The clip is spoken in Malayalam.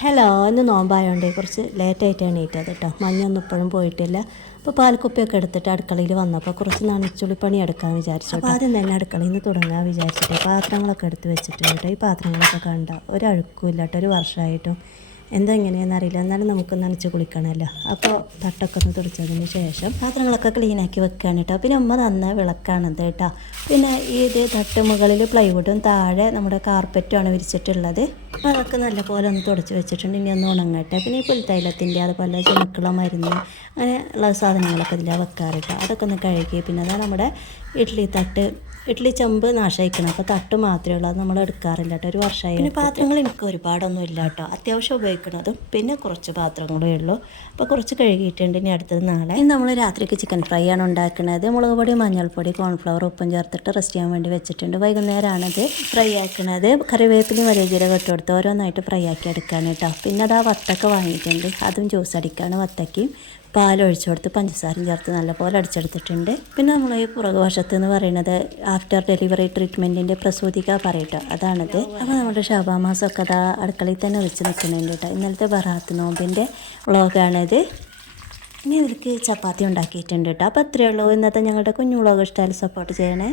ഹലോ, ഇന്ന് നോമ്പായതുകൊണ്ട് കുറച്ച് ലേറ്റായിട്ട് എണീറ്റത് കേട്ടോ. മഞ്ഞൊന്നും ഇപ്പോഴും പോയിട്ടില്ല. അപ്പോൾ പാൽക്കുപ്പിയൊക്കെ എടുത്തിട്ട് അടുക്കളയിൽ വന്നപ്പോൾ കുറച്ച് നനച്ചുള്ളിപ്പണി എടുക്കാൻ വിചാരിച്ചു. അപ്പോൾ ആദ്യം തന്നെ അടുക്കളയിൽ നിന്ന് തുടങ്ങാൻ വിചാരിച്ചിട്ട് പാത്രങ്ങളൊക്കെ എടുത്ത് വെച്ചിട്ടുണ്ട് കേട്ടോ. ഈ പാത്രങ്ങളൊക്കെ കണ്ട ഒരഴുക്കും ഇല്ല കേട്ടോ, ഒരു വർഷമായിട്ടും. എന്താ എങ്ങനെയാണെന്ന് അറിയില്ല, എന്നാലും നമുക്ക് നനച്ച് കുളിക്കണമല്ലോ. അപ്പോൾ തട്ടൊക്കെ ഒന്ന് തുടച്ചതിന് ശേഷം പാത്രങ്ങളൊക്കെ ക്ലീനാക്കി വെക്കുകയാണ് കേട്ടോ. പിന്നെ അമ്മ നന്ന വിളക്കാണത് കേട്ടോ. പിന്നെ ഇത് തട്ട് മുകളിൽ പ്ലൈവുഡും താഴെ നമ്മുടെ കാർപ്പറ്റുമാണ് വിരിച്ചിട്ടുള്ളത്. അതൊക്കെ നല്ലപോലെ ഒന്ന് തുടച്ച് വെച്ചിട്ടുണ്ട്. ഇനി ഒന്ന് ഉണങ്ങട്ടെ. പിന്നെ ഈ പുൽത്തൈലത്തിൻ്റെ അതുപോലെ ചെണുക്കള മരുന്ന് അങ്ങനെ ഉള്ള സാധനങ്ങളൊക്കെ ഇതിലാണ് വെക്കാറ് കേട്ടോ. അതൊക്കെ ഒന്ന് കഴുകി പിന്നെ അതാണ് നമ്മുടെ ഇഡ്ഡലി ചെമ്പ് നാശമായിക്കണം. അപ്പോൾ തട്ട് മാത്രമേ ഉള്ളൂ, അത് നമ്മൾ എടുക്കാറില്ല കേട്ടോ. ഒരു വർഷമായി. പിന്നെ പാത്രങ്ങൾ എനിക്ക് ഒരുപാടൊന്നും ഇല്ല കേട്ടോ. അത്യാവശ്യം ഉപയോഗിക്കുന്നതും പിന്നെ കുറച്ച് പാത്രങ്ങളേ ഉള്ളൂ. അപ്പോൾ കുറച്ച് കഴുകിയിട്ടുണ്ട്. ഇനി അടുത്തത് നാളെ. ഇനി നമ്മൾ രാത്രിക്ക് ചിക്കൻ ഫ്രൈ ആണ് ഉണ്ടാക്കുന്നത്. മുളക് പൊടി, മഞ്ഞൾപ്പൊടി, കോൺഫ്ലവർ, ഉപ്പും ചേർത്തിട്ട് റെസ്റ്റ് ചെയ്യാൻ വേണ്ടി വെച്ചിട്ടുണ്ട്. വൈകുന്നേരമാണത് ഫ്രൈ ആക്കുന്നത്. കറിവേപ്പിലയും വലിയ ജീരകം ഇട്ട് കൊടുത്ത് ഓരോന്നായിട്ട് ഫ്രൈ ആക്കി എടുക്കുകയാണ് കേട്ടോ. പിന്നെ അത് ആ വത്തക്ക വാങ്ങിയിട്ടുണ്ട്, അതും ജ്യൂസ് അടിക്കുകയാണ്. വത്തക്കയും പാലൊഴിച്ചു കൊടുത്ത് പഞ്ചസാരയും ചേർത്ത് നല്ലപോലെ അടിച്ചെടുത്തിട്ടുണ്ട്. പിന്നെ നമ്മൾ ഈ പുറകുവശത്ത് എന്ന് പറയുന്നത് ആഫ്റ്റർ ഡെലിവറി ട്രീറ്റ്മെൻറ്റിൻ്റെ പ്രസൂതിക പറയട്ടോ, അതാണിത്. അപ്പോൾ നമ്മുടെ ഷാബാമാസമൊക്കെ അതാ അടുക്കളയിൽ തന്നെ വെച്ച് നിൽക്കുന്നുണ്ട് കേട്ടോ. ഇന്നലത്തെ ബറാത്ത് നോമ്പിൻ്റെ വ്ളോഗാണിത്. ഇനി ഇതിലേക്ക് ചപ്പാത്തി ഉണ്ടാക്കിയിട്ടുണ്ട് കേട്ടോ. അപ്പോൾ അത്രയേ ഉള്ളൂ ഇന്നത്തെ ഞങ്ങളുടെ കുഞ്ഞു വ്ളോഗ്. ഇഷ്ടമായാലും സപ്പോർട്ട് ചെയ്യണേ.